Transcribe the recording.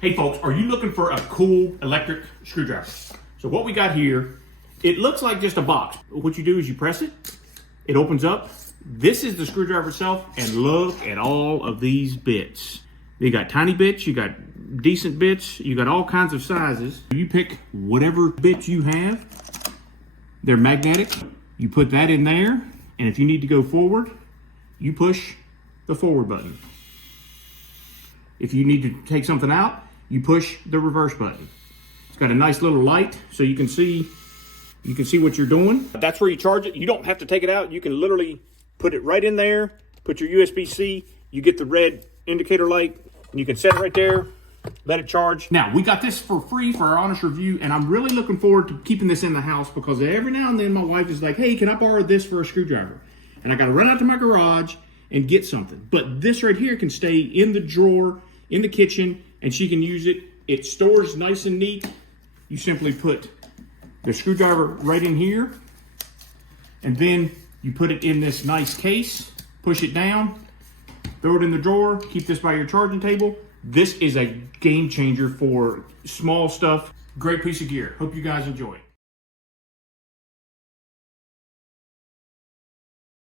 Hey folks, are you looking for a cool electric screwdriver? So what we got here, it looks like just a box. What you do is you press it, it opens up. This is the screwdriver itself, and look at all of these bits. You got tiny bits, you got decent bits, you got all kinds of sizes. You pick whatever bit you have. They're magnetic. You put that in there, and if you need to go forward, you push the forward button. If you need to take something out, you push the reverse button. It's got a nice little light so you can see what you're doing. That's where you charge it. You don't have to take it out. You can literally put it right in there, put your USB-C, you get the red indicator light, and you can set it right there, let it charge. Now, we got this for free for our honest review, and I'm really looking forward to keeping this in the house because every now and then my wife is like, hey, can I borrow this for a screwdriver? And I gotta run out to my garage and get something. But this right here can stay in the drawer, in the kitchen, and she can use it. It stores nice and neat. You simply put the screwdriver right in here, and then you put it in this nice case, push it down, throw it in the drawer, keep this by your charging table. This is a game changer for small stuff. Great piece of gear. Hope you guys enjoy it.